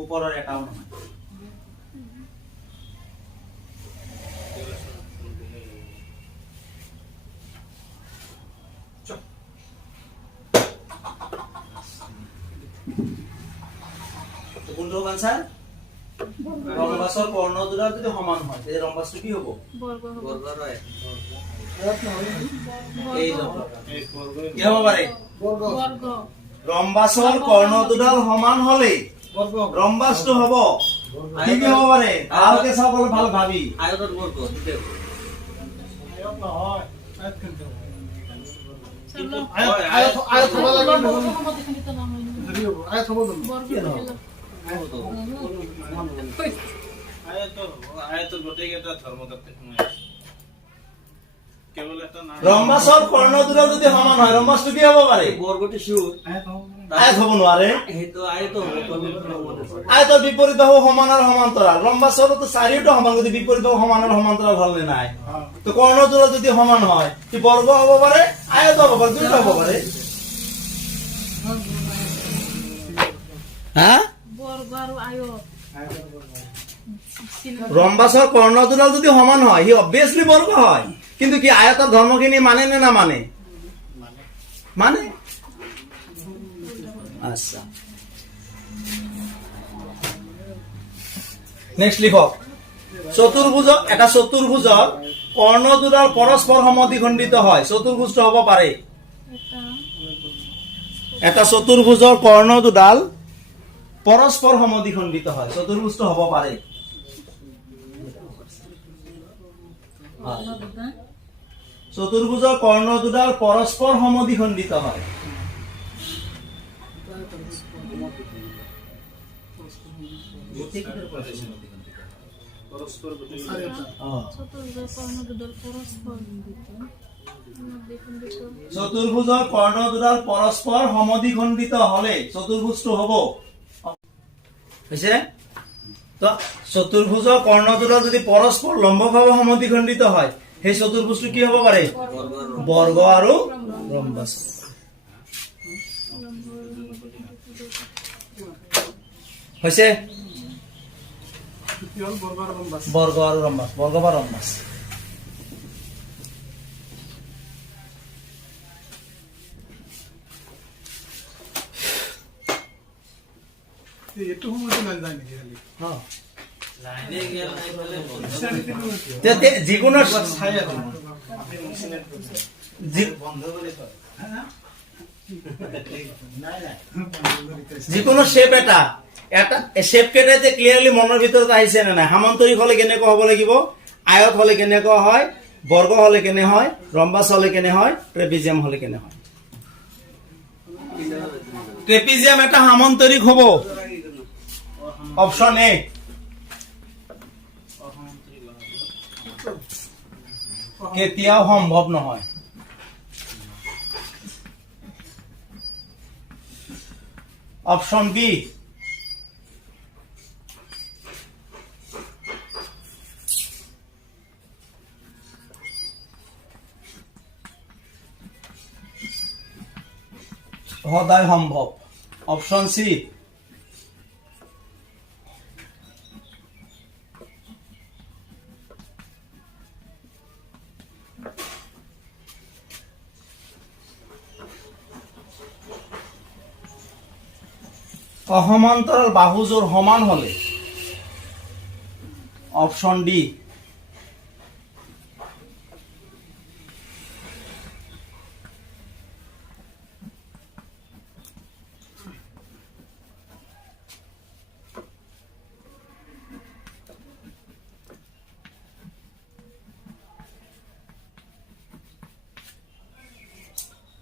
উপৰৰ এটাও নহয়। কোনটো আনসাৰ? ৰম্বাসৰ কৰ্ণদুডাল যদি সমান হয় তেতিয়া ৰম্বাসটো কি হব? বৰ্গ হব। বৰ্গৰ হয় এই কি হব পাৰে? বৰ্গ। ৰম্বাসৰ কৰ্ণদুডাল সমান হলে ৰম্বাসটো হব কি কি হব পাৰে? ভালকে চাব, ভাল ভাবি। আয়তৰ বৰ্গ দুটাই হ'ব। ৰম্বাসৰ কৰ্ণদুডাল যদি সমান হয় ৰম্বাসটো কি হব পাৰে? বৰ্গটো শিউৰ আয়ত হব নোৱাৰে। সেইটো আয়ত হ'ব, কৰ্ণদুডাল হ'ব। আয়তৰ বিপৰীত বাহু সমান আৰু সমান্তৰাল। ৰম্বাসৰতো চাৰিওটা সমান, যদি বিপৰীত বাহু সমান আৰু সমান্তৰাল হলে নাই। তো কৰ্ণদুডাল যদি সমান হয় কি বৰ্গ হব পাৰে, আয়ত হব পাৰে, দুইটা হব পাৰে। হ্যাঁ, বৰ্গ আৰ আৰু আয়ত ৰম্বাছৰ কৰ্ণ দুডাল যদি সমান হয় সি অবভিয়াছলি বৰ্গ হয়, কিন্তু কি আয়তৰ ধৰ্মখিনি মানে নে নামানে? মানে। আচ্ছা, নেক্সট লিখক। চতুৰ্ভুজ, এটা চতুৰ্ভুজৰ কৰ্ণ দুডাল পৰস্পৰ সমদ্বিখণ্ডিত হয়, চতুৰ্ভুজটো হ'ব পাৰে। এটা চতুৰ্ভুজৰ কৰ্ণ দুডাল পৰস্পৰ সমদ্বিখণ্ডিত হয়, চতুৰ্ভুজটো হ'ব পাৰে। চতুৰ্ভুজৰ কৰ্ণ দুডাল পৰস্পৰ সমদ্বিখণ্ডিত হয়। চতুৰ্ভুজৰ কৰ্ণ দুডাল পৰস্পৰ সমদ্বিখণ্ডিত হলে চতুৰ্ভুজটো হ'ব। হৈছে তো চতুৰ্ভুজৰ কৰ্ণ দুডাল যদি পৰস্পৰ লম্বভাৱে সমদ্বিখণ্ডিত হয়, সেই চতুৰ্ভুজটো কি হ'ব পাৰে? বৰ্গ আৰু ৰম্বাস। হৈছে বৰ্গ আৰু ৰম্বাস, বৰ্গ বা ৰম্বাস। যিকোনো যিকোনো শেপ এটা শেপ কেইটাতে ক্লিয়াৰলি মনৰ ভিতৰত আহিছে নে নাই? সামান্তৰিক হলে কেনেকুৱা হ'ব লাগিব, আয়ত হলে কেনেকুৱা হয়, বৰ্গ হলে কেনে হয়, ৰম্বাস হলে কেনে হয়, ট্ৰেপিজিয়াম হলে কেনে হয়? ট্ৰেপিজিয়াম এটা সামান্তৰিক হ'ব। Option A. কেতিয়াও সম্ভৱ নহয়। Option B. সদায় সম্ভৱ। অপশন সি। অসমান্তৰাল বাহুযোৰ সমান হলে। Option D.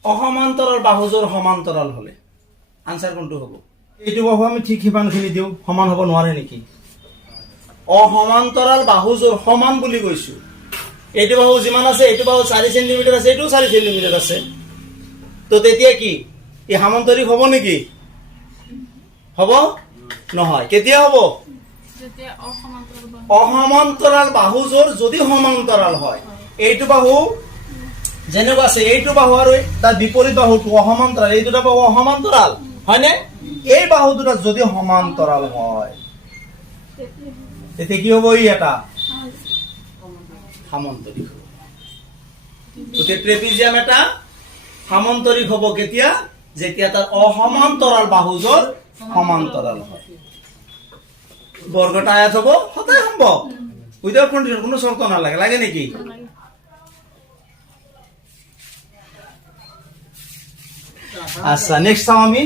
অসমান্তৰাল বাহুযোৰ সমান্তৰাল হলে আনসাৰ কোনটো হ'ব? এইটো বাহু আমি ঠিক সিমানখিনি দিওঁ, সমান হ'ব নোৱাৰে নেকি? অসমান্তৰাল বাহুযোৰ সমান বুলি কৈছো। এইটো বাহু যিমান আছে, এইটো বাহু 4 সেন্টিমিটাৰ আছে, এইটো 4 সেন্টিমিটাৰ আছে, তো তেতিয়া কি ই সামান্তৰিক হ'ব নেকি? হ'ব নহয়। কেতিয়া হ'ব? যেতিয়া অসমান্তৰাল বাহুযোৰ যদি সমান্তৰাল হয়, এইটো বাহু যেনেকুৱা আছে, এইটো বাহু আৰু তাৰ বিপৰীত বাহুটো অসমান্তৰাল, এই দুটা বাহু অসমান্তৰাল হয়নে? এই বাহু দুটা যদি সমান্তৰাল হয়, তেতিয়া কি হ'ব? ই এটা সামান্তৰিক হ'ব। গতিকে ট্ৰেপিজিয়াম এটা সামান্তৰিক হ'ব কেতিয়া? যেতিয়া তাৰ অসমান্তৰাল বাহুযোৰ সমান্তৰাল হয়। বৰ্গটা আয়ত হ'ব, সদায় সম্ভৱ, উইদাউট কণ্ডিশ্যন, কোনো চৰ্ত নালাগে। লাগে নেকি? আচ্ছা, নেক্সট চাওঁ আমি।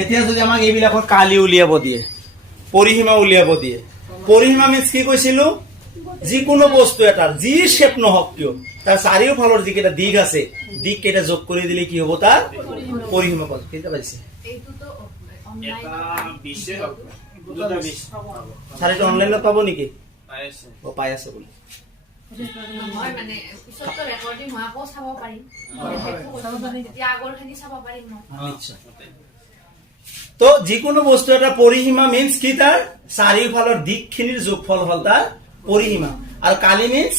এতিয়া যদি আমাক এইবিলাকৰ কালি উলিয়াব দিয়ে, পৰিসীমা উলিয়াব দিয়ে, পৰিসীমা মিন্স কি কৈছিলো? যিকোনো বস্তু এটাৰ যি শেপ নহওক কিয় তাৰ চাৰিওফালৰ যিকেইটা দিশ আছে, দিশ কেইটা যোগ কৰি দিলে কি হ'ব? তাৰ পৰিসীমা পাব। কেইটা পাইছে? চাৰিটা অনলাইনত পাব নেকি? পাই আছে বুলি নহয়, মানে পিছততো ৰেকৰ্ডিং হোৱা আকৌ চাব পাৰিম, তেতিয়া আগৰখিনি চাব পাৰিম ন। নিশ্চয়। তো যিকোনো বস্তু এটা পৰিসীমা মিন্স কি? তাৰ চাৰিওফালৰ দিশখিনিৰ যোগফল হ'ল তাৰ পৰিসীমা। আৰু কালি মিন্স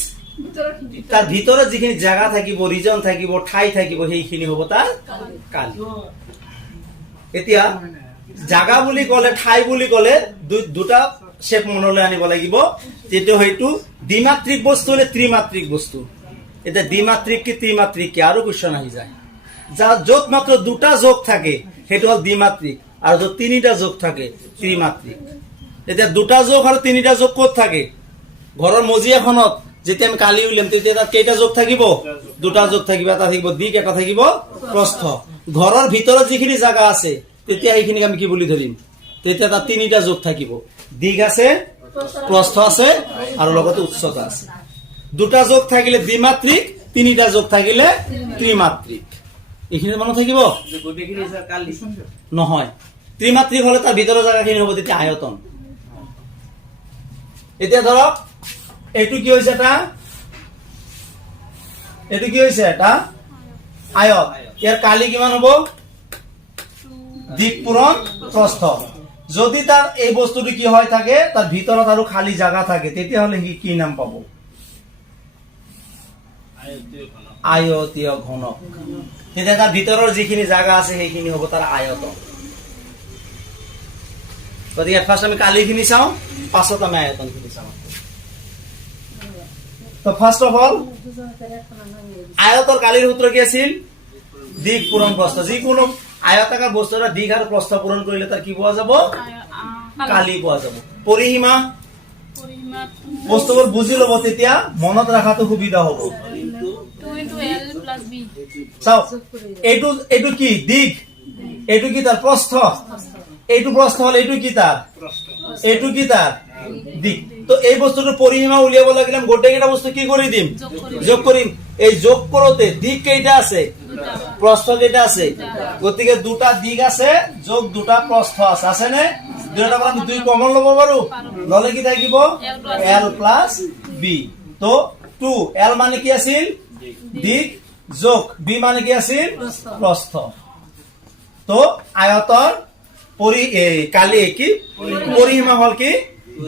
তাৰ ভিতৰত যিখিনি জাগা থাকিব, ৰিজন থাকিব, ঠাই থাকিব, সেইখিনি হ'ব তাৰ কালি। এতিয়া জাগা বুলি ক'লে ঠাই বুলি ক'লে দুটা শেপ মনলৈ আনিব লাগিব যেটো হয়তো দ্বিমাত্ৰিক বস্তু নে ত্ৰিমাত্ৰিক বস্তু এটা দ্বিমাত্ৰিক কি ত্ৰিমাত্ৰিক কি আৰু কোৱেশ্চন আহি যায় যাৰ য'ত মাত্ৰ দুটা যোগ থাকে সেইটো হল দ্বিমাত্ৰিক আৰু য'ত তিনিটা যোগ থাকে ত্ৰিমাত্ৰিক এতিয়া দুটা যোগ আৰু তিনিটা যোগ ক'ত থাকে ঘৰৰ মজিয়াখনত যেতিয়া আমি কালি উলিয়াম তেতিয়া তাত কেইটা যোগ থাকিব দুটা যোগ থাকিব এটা থাকিব দিক এটা থাকিব প্ৰস্থ ঘৰৰ ভিতৰত যিখিনি জায়গা আছে তেতিয়া এইখিনিক আমি কি বুলি ধৰিম তেতিয়া তাত তিনিটা যোগ থাকিব দিক আছে প্ৰস্থ আছে আৰু লগতে উচ্চতা আছে দুটা যোগ থাকিলে দ্বিমাত্ৰিক তিনিটা যোগ থাকিলে ত্ৰিমাত্ৰিক এইখিনি মনত থাকিব গোটেইখিনি স্যাৰ কালি নহয় ত্ৰিমাত্ৰিক হলে তাৰ ভিতৰৰ জায়গাখিনি হ'ব তেতিয়া আয়তন এতিয়া ধৰক এইটো কি হৈছে এটা আয়ত ইয়াৰ কালি কিমান হ'ব দিক পূৰণ প্ৰস্থ যদি তাৰ এই বস্তুটো কি হয় থাকে তাৰ ভিতৰত আৰু খালি জায়গা থাকে তেতিয়া হলে কি নাম পাব আয়তীয় ঘনক তেতিয়া তাৰ ভিতৰৰ যিখিনি জায়গা আছে সেইখিনি হ'ব তাৰ আয়তন গতিকে ফাৰ্ষ্ট আমি কালিখিনি চাওঁ পাছত আমি আয়তনখিনি চাওঁ তো ফাৰ্ষ্ট অফ অল আয়তৰ কালিৰ সূত্ৰ কি আছিল দিক পূৰণ প্ৰস্থ যিকোনো আয়তাকাৰ বস্তু এটা দিক আৰু প্ৰস্থ পূৰণ কৰিলে তাৰ কি পোৱা যাব কালি পোৱা যাব পৰিসীমা বস্তুবোৰ বুজি ল'ব তেতিয়া মনত ৰাখাটো সুবিধা হ'ব 2 into L plus B চাওক এইটো কি দিক এইটো কি তাৰ প্ৰস্থ এইটো প্ৰস্থ হল এইটো কি তাৰ দিক তো এই বস্তুটো পৰিসীমা উলিয়াব লাগিলে গোটেইকেইটা বস্তু কি কৰি দিম যোগ কৰিম এই যোগ কৰোতে দিক কেইটা আছে প্ৰস্থ কেইটা আছে গতিকে দুটা দিক আছে যোগ দুটা প্ৰস্থ আছে আছে নে দুটা পৰা আমি দুই কমন ল'ব পাৰো ললে কি থাকিব L plus B তো 2 L মানে কি আছিল দিক যোগ B মানে কি আছিল প্ৰস্থ তো আয়তৰ কালি কি পৰিসীমা হল কি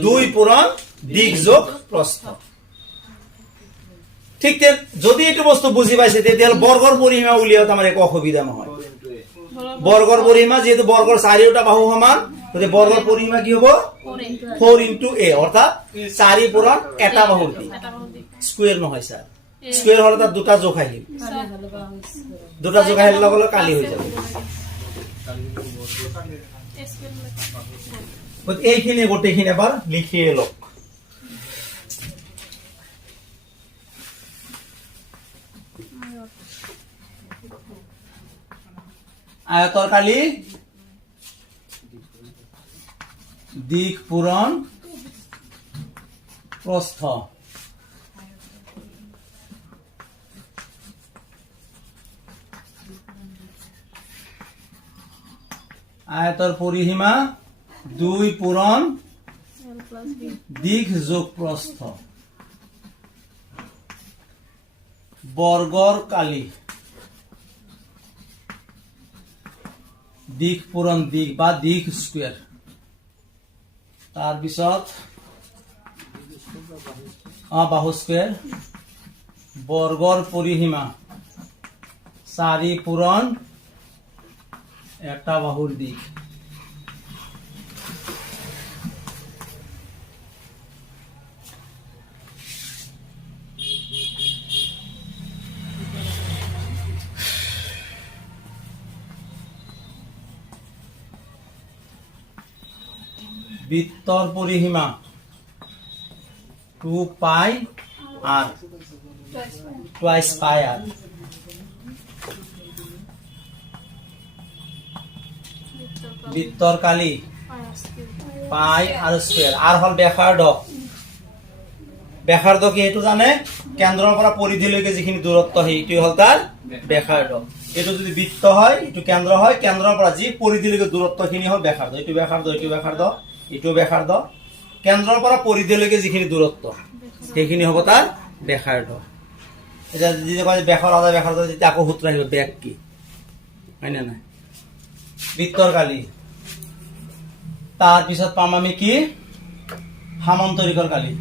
2 পূৰণ দিক যোগ প্ৰস্থ ঠিক যদি এইটো বস্তু বুজি পাইছে তেতিয়াহ'লে বৰ্গৰ পৰিসীমা উলিয়াওতে আমাৰ একো অসুবিধা নহয় বৰ্গৰ পৰিসীমা যেহেতু বৰ্গৰ চাৰিওটা বাহু সমান গতিকে বৰ্গৰ পৰিসীমা কি হ'ব 4 into a অৰ্থাৎ 4 পূৰণ এটা বাহুৰ দিক স্কুৱেৰ নহয় স্যাৰ স্কুৱেৰ হলে তাত দুটা যোগ আহিল দুটা যোগ আহিলে লগলে কালি হৈ যাব এইখিনি গোটেইখিনি এবাৰ লিখিয়ে লওক আয়তৰ কালি দিক পূৰণ প্ৰস্থ আয়তৰ পৰিসীমা 2 পূৰণ L plus B দিক যোগ প্ৰস্থ বৰ্গৰ কালি দিক পূৰণ দিক বা দিক স্কুৱেৰ তাৰপিছত বাহু স্কুৱেৰ বৰ্গৰ পৰিসীমা 4 পূৰণ একটা বাহুৰ দিক বৃত্তৰ পৰিসীমা 2 পাই r twice pi r বৃত্তৰ কালি পাই আৰু স্কুৱেৰ r হল ব্যাসাৰ্ধ কি এইটো জানে কেন্দ্ৰৰ পৰা পৰিধিলৈকে যিখিনি দূৰত্ব সেইটো হল তাৰ ব্যাসাৰ্ধ এইটো যদি বৃত্ত হয় এইটো কেন্দ্ৰ হয় কেন্দ্ৰৰ পৰা যি পৰিধিলৈকে দূৰত্বখিনি হল ব্যাসাৰ্ধ এইটো ব্যাসাৰ্ধ কেন্দ্ৰৰ পৰা পৰিধিলৈকে যিখিনি দূৰত্ব সেইখিনি হ'ব তাৰ ব্যাসাৰ্ধ এটা যদি কয় ব্যাসাৰ্ধ তেতিয়া আকৌ সূত্ৰ আহিব ব্যাস কি হয় না নাই বৃত্তৰ কালি তাৰপিছত পাম আমি কি সামান্তৰিকৰ কালি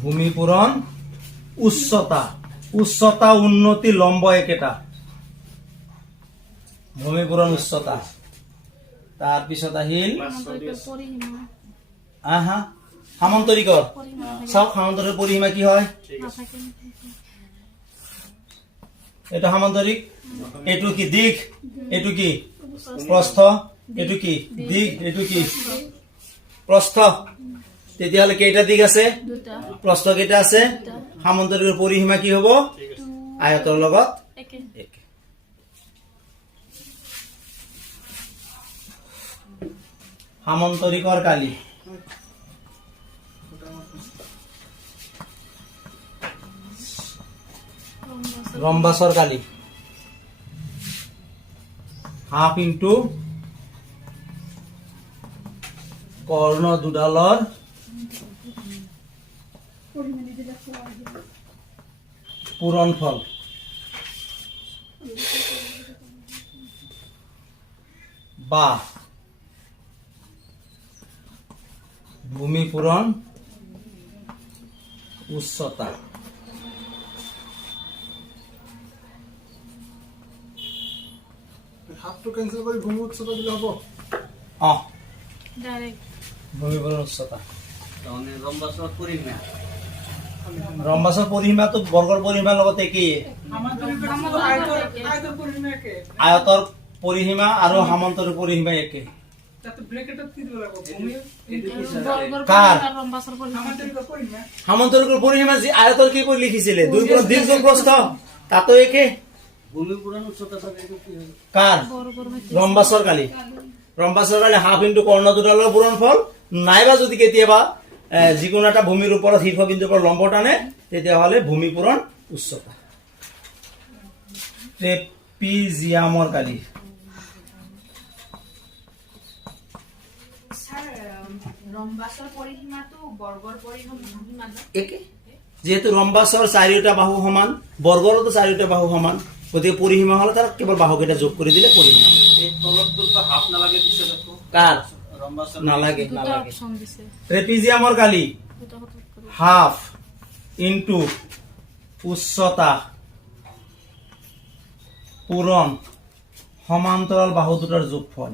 ভূমি পূৰণ উচ্চতা উচ্চতা উন্নতি লম্ব একেটা ভূমি পূৰণ উচ্চতা তাৰপিছত আহিল পৰিসীমা আহা সামান্তৰিকৰ পৰিসীমা চাওক সামান্তৰিকৰ পৰিসীমা কি হয় নাথাকে এটা সামান্তৰিক এটু কি দিক এটু কি প্রস্থ এটু কি দিক এটু কি প্রস্থ তেতিয়াহলে কেইটা দিক আছে দুটা প্রস্থ কেইটা আছে সামান্তৰিকৰ পৰিসীমা কি হ'ব আয়তৰ লগত একে এক সামান্তৰিকৰ কালি ৰম্বাসৰ কালি হাফ ইন্টু কৰ্ণ দুডালৰ পূৰণফল বা ভূমি পূৰণ উচ্চতা হাফটো কেনসেল কৰি ভূমি উচ্চতা দিলে হ'ব ডাইৰেক্ট ভূমি পূৰণ উচ্চতা তাৰমানে ৰম্বাছৰ পৰিসীমা ৰম্বাসৰ পৰিসীমাটো বৰ্গৰ পৰিসীমাৰ লগত একেই আয়তৰ পৰিসীমা আৰু সামান্তৰিক পৰিসীমা একে বৰ্গৰ কাৰ? পৰিসীমা ৰম্বাসেৰ পৰিসীমা সামান্তৰিকৰ পৰিসীমা যি আয়তৰ কি কৰি লিখিছিলে 2 গুণ দীৰ্ঘ প্ৰস্থ তাতো একে ভূমি পূৰণ উচ্চতা চালে এইটো কি হয় কাৰ বৰ্গৰ ৰম্বাসৰ কালি হাফ ইন্টু কৰ্ণ দুডালৰ পূৰণফল নাইবা যদি কেতিয়াবা যিকোনো এটা ভূমিৰ ওপৰত শীৰ্ষবিন্দুৰ পৰা লম্ব টানে তেতিয়াহ'লে ভূমি পূৰণ উচ্চতা ট্ৰেপিজিয়ামৰ কালি স্যাৰ ৰম্বাসৰ পৰিসীমাটো বৰ্গৰ পৰিসীমা একে যেহেতু ৰম্বাসৰ চাৰিওটা বাহু সমান বৰ্গৰতো চাৰিওটা বাহু সমান গতিকে পৰিসীমা হলে তাৰ কেৱল বাহুকেইটা যোগ কৰি দিলে পৰিসীমা হ'ব। এই তলতটো হাফ নালাগে দিছে দেখো কাৰ ৰম্বাছৰ নালাগে দুটা নালাগে অপশন দিছে ট্ৰেপিজিয়ামৰ কালি দুটা হঠাৎ কৰে হাফ ইন্টু উচ্চতা পূৰণ সমান্তৰাল বাহু দুটাৰ যোগফল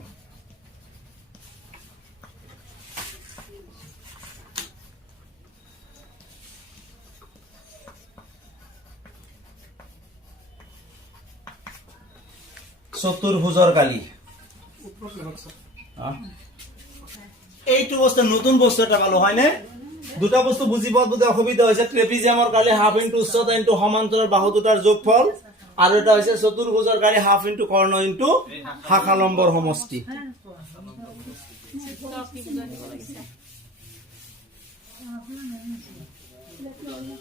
চতুৰ্ভুজৰ কালি এইটো বস্তু নতুন বস্তু এটা পালো হয়নে দুটা বস্তু বুজি পোৱাত বুজি অসুবিধা হৈছে ট্ৰেপিজিয়ামৰ কালি হাফ ইন্টু উচ্চতা ইন্টু সমান্তৰাল বাহু দুটাৰ যোগফল আৰু এটা হৈছে চতুৰ্ভুজৰ কালি হাফ ইন্টু কৰ্ণ ইন্টু শাখা লম্বৰ সমষ্টি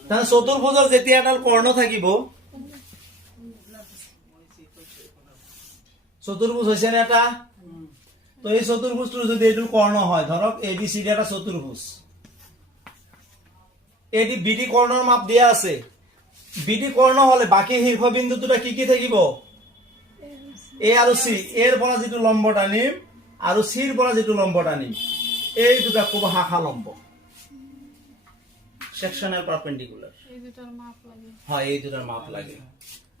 তাৰমানে চতুৰ্ভুজৰ যেতিয়া এডাল কৰ্ণ থাকিব চতুৰ্ভুজ হৈছে নে এটা তো এই চতুৰ্ভুজটোৰ যদি এইটো কৰ্ণ হয় ধৰক এ বি চি ডি এটা চতুৰ্ভুজ এটি বিডি কৰ্ণৰ মাপ দিয়া আছে বিডি কৰ্ণ হলে বাকি শীৰ্ষবিন্দু দুটা কি থাকিব এ আৰু সি এৰ পৰা যেটো লম্ব টানিম আৰু সিৰ পৰা যেটো লম্ব টানিম এই দুটা কব শাখা লম্ব সেকশনাল পাৰপেন্ডিকুলাৰ এই দুটাৰ মাপ লাগে হয় এই দুটাৰ মাপ লাগে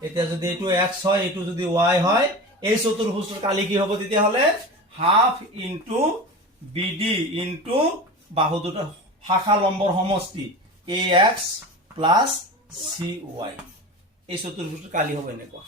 এতিয়া যদি এইটো x হয় এইটো যদি y হয় এই চতুৰ্ভুজৰ কালি কি হ'ব তেতিয়া হলে হাফ ইনটু বিডি ইনটু বাহু দুটা শাখা লম্বৰ সমষ্টি ax প্লাস cy এই চতুৰ্ভুজৰ কালি হ'ব এনেকুৱা